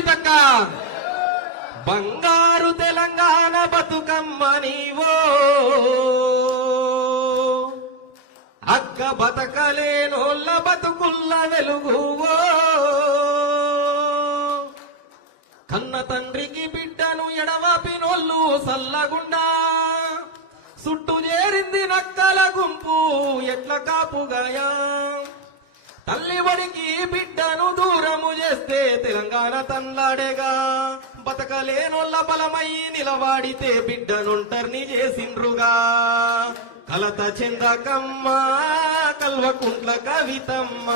కవితక్క బంగారు తెలంగాణ బతుకమ్మ నీవో అక్క బతకలేనోళ్ళ బతుకుల్ల వెలుగువో కన్న తండ్రికి బిడ్డను ఎడవాపినోళ్ళు సల్లగుండా చుట్టూ చేరింది నక్కల గుంపు ఎట్ల కాపుగాయా తల్లి బడికి బిడ్డను దూరము చేస్తే తెలంగాణ తన్లాడేగా బతకలేనొల్ల బలమై నిలవాడితే బిడ్డనుంటర్ని చేసిండ్రుగా కలత చెందకమ్మ కల్వకుంట్ల కవితమ్మ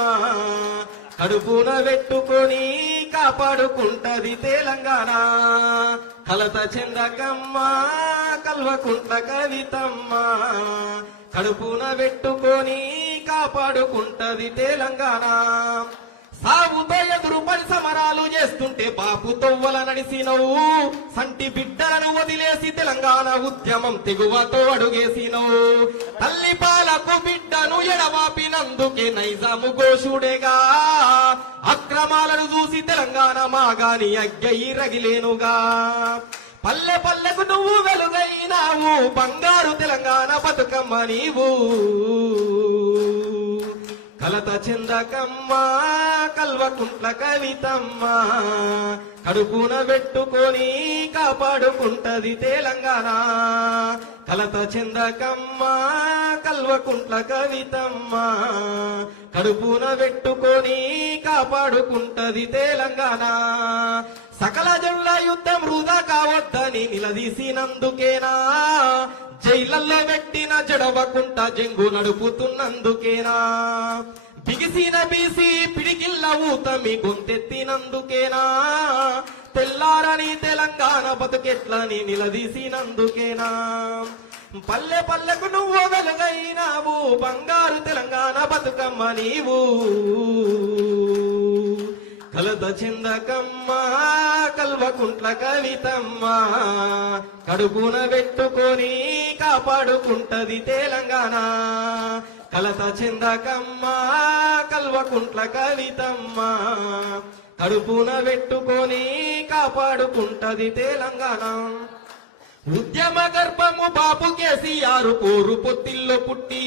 కడుపున పెట్టుకొని కాపాడుకుంటది తెలంగాణ కలత చెందకమ్మ కల్వకుంట్ల కవితమ్మ కడుపున పెట్టుకొని కాపాడుకుంటది తెలంగాణ సాగుతో ఎదురుపడి సమరాలు చేస్తుంటే బాపు తొవ్వల నడిసినవు సంటి బిడ్డలను వదిలేసి తెలంగాణ ఉద్యమం తెగువతో అడుగేసినవు తల్లి పాలకు బిడ్డను ఎడవాపినందుకే నైజాము ఘోషుడేగా అక్రమాలను చూసి తెలంగాణ మాగాని అగ్గయి రగిలేనుగా పల్లె పల్లెకు నువ్వు వెలుగైనావు బంగారు తెలంగాణ బతుకమ్మ నీవు కలత చెందకమ్మ కల్వకుంట్ల కవితమ్మ కడుపున పెట్టుకొని కాపాడుకుంటది తెలంగాణ కలత చెందకమ్మ కల్వకుంట్ల కవితమ్మ కడుపున పెట్టుకొని కాపాడుకుంటది తెలంగాణ సకల జనుల యుద్ధం వృధా కావద్దని నిలదీసినందుకేనా జైలల్లో పెట్టిన జడవకుంట జంగు నడుపుతున్నందుకేనా బిగిసిన బీసి పిడికిల్ల ఊతమి గొంతెత్తినందుకేనా తెల్లారని తెలంగాణ బతుకెట్లని నిలదీసినందుకేనా పల్లె పల్లెకు నువ్వు వెలుగైనావు బంగారు తెలంగాణ బతుకమ్మ నీవు కలత చెందకమ్మ కల్వకుంట్ల కవితమ్మ కడుపున పెట్టుకొని కాపాడుకుంటది తెలంగాణ కలత చెందకమ్మ కల్వకుంట్ల కవితమ్మ కడుపున పెట్టుకొని కాపాడుకుంటది తెలంగాణ ఉద్యమ గర్భము బాపు కేసీఆర్ పోరు పొత్తిల్లో పుట్టి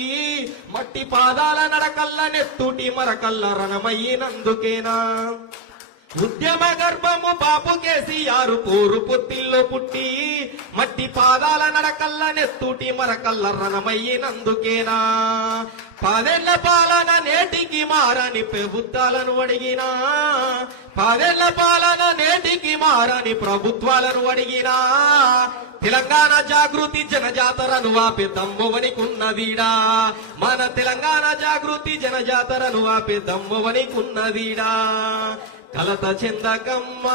మట్టి పాదాల నడకల్ల నెత్తుటి మరకల్ల రణమయ్యినందుకేనా ఉద్యమ గర్భము బాపు కేసీఆర్ పోరు పొత్తిల్లో పుట్టి మట్టి పాదాల నడకల్ల నెత్తుటి మరకల్ల రణమయ్యినందుకేనా పదేళ్ల పాలన నేటికి మారని ప్రభుత్వాలను అడిగినా పదేళ్ల పాలన నేటికి మారని ప్రభుత్వాలను అడిగినా తెలంగాణ జాగృతి జనజాతరను ఆపే దమ్మువనికున్నదీడా మన తెలంగాణ జాగృతి జనజాతరను ఆపే దమ్మువనికున్నదీడా కలత చెందకమ్మ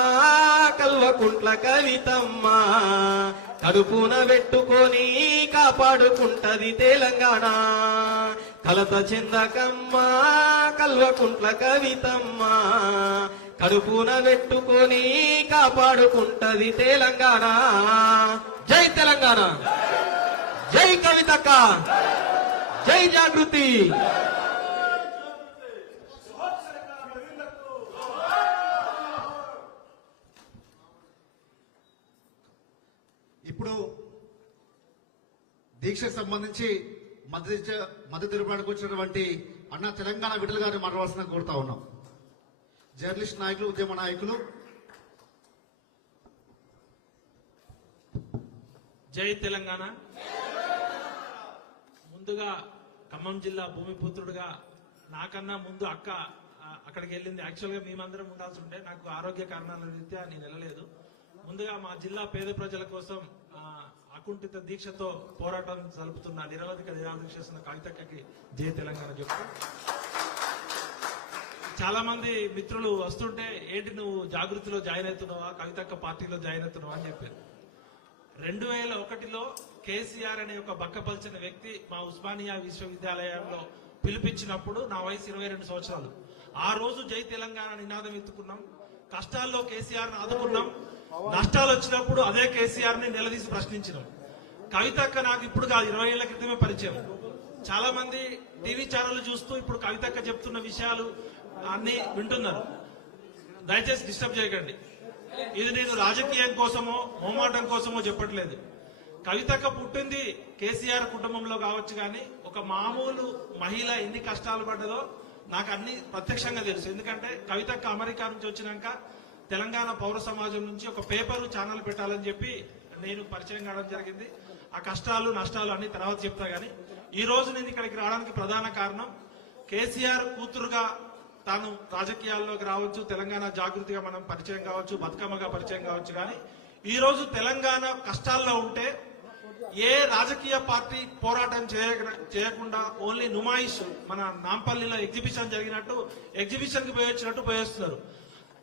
కల్వకుంట్ల కవితమ్మ కడుపున పెట్టుకొని కాపాడుకుంటది తెలంగాణ కలత చెందకమ్మ కల్వకుంట్ల కవితమ్మ కడుపున పెట్టుకొని కాపాడుకుంటది తెలంగాణ జై తెలంగాణ జై కవితక్క జై జాగృతి ఇప్పుడు దీక్షకు సంబంధించి మద్దతు తెలుపడానికి వచ్చినటువంటి అన్న తెలంగాణ విడుదల గారిని మాట్లాడాల్సిన కోరుతా ఉన్నాం. జర్నలిస్ట్ నాయకులు, ఉద్యమ నాయకులు. జై తెలంగాణ. ముందుగా ఖమ్మం జిల్లా భూమిపుత్రుడుగా నాకన్నా ముందు అక్క అక్కడికి వెళ్ళింది. యాక్చువల్గా మేమందరం ఉండాల్సి ఉంటే నాకు ఆరోగ్య కారణాల రీత్యా నేను వెళ్ళలేదు. ముందుగా మా జిల్లా పేద ప్రజల కోసం అకుంఠిత దీక్షతో పోరాటం జరుపుతున్న నిరవధిక దీక్ష చేస్తున్న కవితక్కకి జై తెలంగాణ చెప్తూ, చాలా మంది మిత్రులు వస్తుంటే ఏంటి నువ్వు జాగృతిలో జాయిన్ అవుతున్నావా, కవితక్క పార్టీలో జాయిన్ అవుతున్నావా అని చెప్పారు. 2001లో కేసీఆర్ అనే ఒక బక్కపల్చిన వ్యక్తి మా ఉస్మానియా విశ్వవిద్యాలయంలో పిలిపించినప్పుడు నా వయసు 22 సంవత్సరాలు. ఆ రోజు జై తెలంగాణ నినాదం ఎత్తుకున్నాం. కష్టాల్లో కేసీఆర్ ని ఆదుకున్నాం, నష్టాలు వచ్చినప్పుడు అదే కేసీఆర్ ని నిలదీసి ప్రశ్నించినాం. కవితక్క నాకు ఇప్పుడు కాదు, 20 ఏళ్ల క్రితమే పరిచయం. చాలా మంది టీవీ ఛానల్ చూస్తూ ఇప్పుడు కవితక్క చెప్తున్న విషయాలు అన్ని వింటున్నారు. దయచేసి డిస్టర్బ్ చేయకండి. ఇది నేను రాజకీయం కోసమో మోమాటం కోసమో చెప్పట్లేదు. కవితక్క పుట్టింది కేసీఆర్ కుటుంబంలో కావచ్చు, కానీ ఒక మామూలు మహిళ ఎన్ని కష్టాలు పడ్డదో నాకు అన్ని ప్రత్యక్షంగా తెలుసు. ఎందుకంటే కవితక్క అమెరికా నుంచి వచ్చినాక తెలంగాణ పౌర సమాజం నుంచి ఒక పేపర్ ఛానల్ పెట్టాలని చెప్పి నేను పరిచయం కావడం జరిగింది. ఆ కష్టాలు నష్టాలు అన్ని తర్వాత చెప్తా. గానీ ఈ రోజు నేను ఇక్కడికి రావడానికి ప్రధాన కారణం కేసీఆర్ కూతురుగా తాను రాజకీయాల్లోకి రావచ్చు, తెలంగాణ జాగృతిగా మనం పరిచయం కావచ్చు, బతుకమ్మగా పరిచయం కావచ్చు. కానీ ఈ రోజు తెలంగాణ కష్టాల్లో ఉంటే ఏ రాజకీయ పార్టీ పోరాటం చేయకుండా ఓన్లీ నుమాయిష్, మన నాంపల్లిలో ఎగ్జిబిషన్ జరిగినట్టు ఎగ్జిబిషన్ కి పోయొచ్చినట్టు పోయేస్తున్నారు.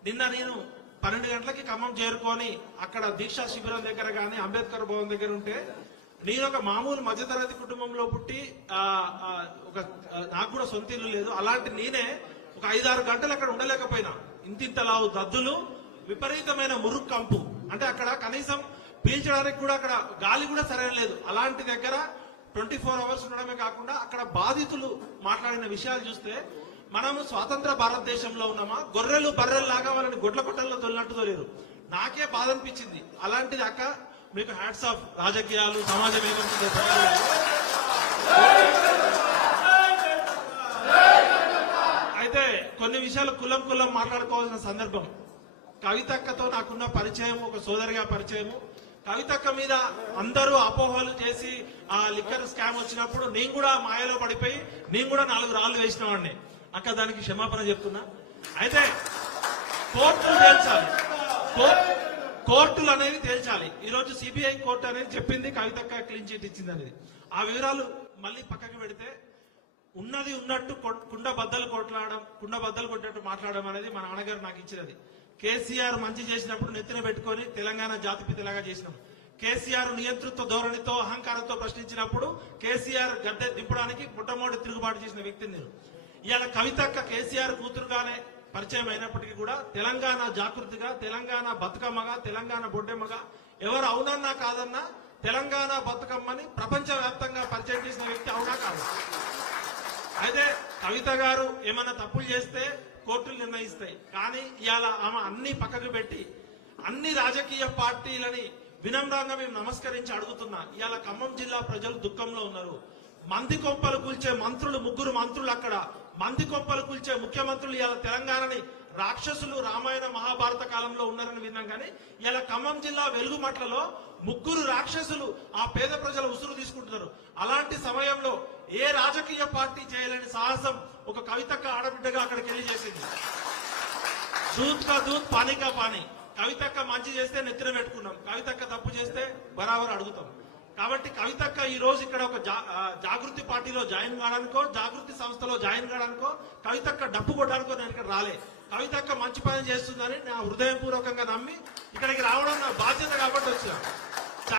నిన్న నేను 12 గంటలకి ఖమ్మం చేరుకొని అక్కడ దీక్షా శిబిరం దగ్గర గానీ అంబేద్కర్ భవన్ దగ్గర ఉంటే, నేను ఒక మామూలు మధ్యతరగతి కుటుంబంలో పుట్టి నాకు కూడా సొంత ఇల్లు లేదు. అలాంటి నేనే ఒక 5-6 గంటలు అక్కడ ఉండలేకపోయినా. ఇంతింతలావు దద్దులు, విపరీతమైన మురుగు కంపు, అంటే అక్కడ కనీసం పీల్చడానికి కూడా అక్కడ గాలి కూడా సరైన లేదు. అలాంటి దగ్గర 24 అవర్స్ ఉండడమే కాకుండా అక్కడ బాధితులు మాట్లాడిన విషయాలు చూస్తే మనము స్వాతంత్ర భారతదేశంలో ఉన్నామా, గొర్రెలు బర్రెలు లాగా వాళ్ళని గొడ్ల కొట్టల్లో తొలినట్టు తోలేరు. నాకే బాధ అనిపించింది. అలాంటిది అక్క మీకు హ్యాట్స్ ఆఫ్. రాజకీయాలు సమాజం ఏమవుతుందో అయితే కొన్ని విషయాలు కులం మాట్లాడుకోవాల్సిన సందర్భం. కవితక్కతో నాకున్న పరిచయం ఒక సోదరిగా పరిచయము. కవితక్క మీద అందరూ అపోహలు చేసి ఆ లిక్కర్ స్కామ్ వచ్చినప్పుడు నేను కూడా మాయలో పడిపోయి నేను కూడా 4 రాళ్లు వేసిన వాడిని. అక్క దానికి క్షమాపణ చెప్తున్నా. అయితే కోర్టులు తేల్చాలి, కోర్టులు అనేది తేల్చాలి. ఈ రోజు సిబిఐ కోర్టు అనేది చెప్పింది కవితక్క క్లీన్ చిట్ ఇచ్చింది అనేది. ఆ వివరాలు మళ్ళీ పక్కకి పెడితే ఉన్నది ఉన్నట్టు కుండ బద్దలు కొట్టినట్టు మాట్లాడడం అనేది మా నాన్నగారు నాకు ఇచ్చినది. కేసీఆర్ మంచి చేసినప్పుడు నెత్తిన పెట్టుకొని తెలంగాణ జాతిపితలాగా చేసినాం. కేసీఆర్ నియంతృత్వ ధోరణితో అహంకారంతో ప్రశ్నించినప్పుడు కేసీఆర్ గద్దె దింపడానికి మొట్టమొదటి తిరుగుబాటు చేసిన వ్యక్తిని నేను. ఇవాళ కవితక్క కేసీఆర్ కూతురుగానే పరిచయం అయినప్పటికీ కూడా తెలంగాణ జాగృతిగా, తెలంగాణ బతుకమ్మగా, తెలంగాణ బొడ్డెమ్మగా ఎవరు అవునన్నా కాదన్నా తెలంగాణ బతుకమ్మని ప్రపంచ వ్యాప్తంగా పరిచయం చేసిన వ్యక్తి అవునా కాదు. అయితే కవిత గారు ఏమైనా తప్పులు చేస్తే కోర్టులు నిర్ణయిస్తాయి. కానీ ఇవాళ ఆమె అన్ని పక్కకు పెట్టి అన్ని రాజకీయ పార్టీలని వినమ్రంగా మేము నమస్కరించి అడుగుతున్నా. ఇవాళ ఖమ్మం జిల్లా ప్రజలు దుఃఖంలో ఉన్నారు. మంది కొంపలు కూల్చే మంత్రులు, 3 మంత్రులు అక్కడ మంది కొంపలు కూల్చే ముఖ్యమంత్రులు ఇవాళ తెలంగాణని రాక్షసులు రామాయణ మహాభారత కాలంలో ఉన్నారని విన్నాం. కానీ ఇలా ఖమ్మం జిల్లా వెలుగుమట్లలో 3 రాక్షసులు ఆ పేద ప్రజల ఉసురు తీసుకుంటున్నారు. అలాంటి సమయంలో ఏ రాజకీయ పార్టీ చేయలేని సాహసం ఒక కవితక్క ఆడబిడ్డగా అక్కడికి వెళ్ళి చేసింది. దూత్ కా దూత్, పానీ కా పానీ. కవితక్క మంచి చేస్తే నెత్తిన పెట్టుకున్నాం, కవితక్క తప్పు చేస్తే బరాబర్ అడుగుతాం. కాబట్టి కవితక్క ఈ రోజు ఇక్కడ ఒక జాగృతి పార్టీలో జాయిన్ కావడానికో, జాగృతి సంస్థలో జాయిన్ కావడానికో, కవితక్క డప్పు కొట్టడానికో నేను ఇక్కడ రాలే. కవితక్క మంచి పని చేస్తుందని నా హృదయపూర్వకంగా నమ్మి ఇక్కడికి రావడం నా బాధ్యత కాబట్టి వచ్చాను.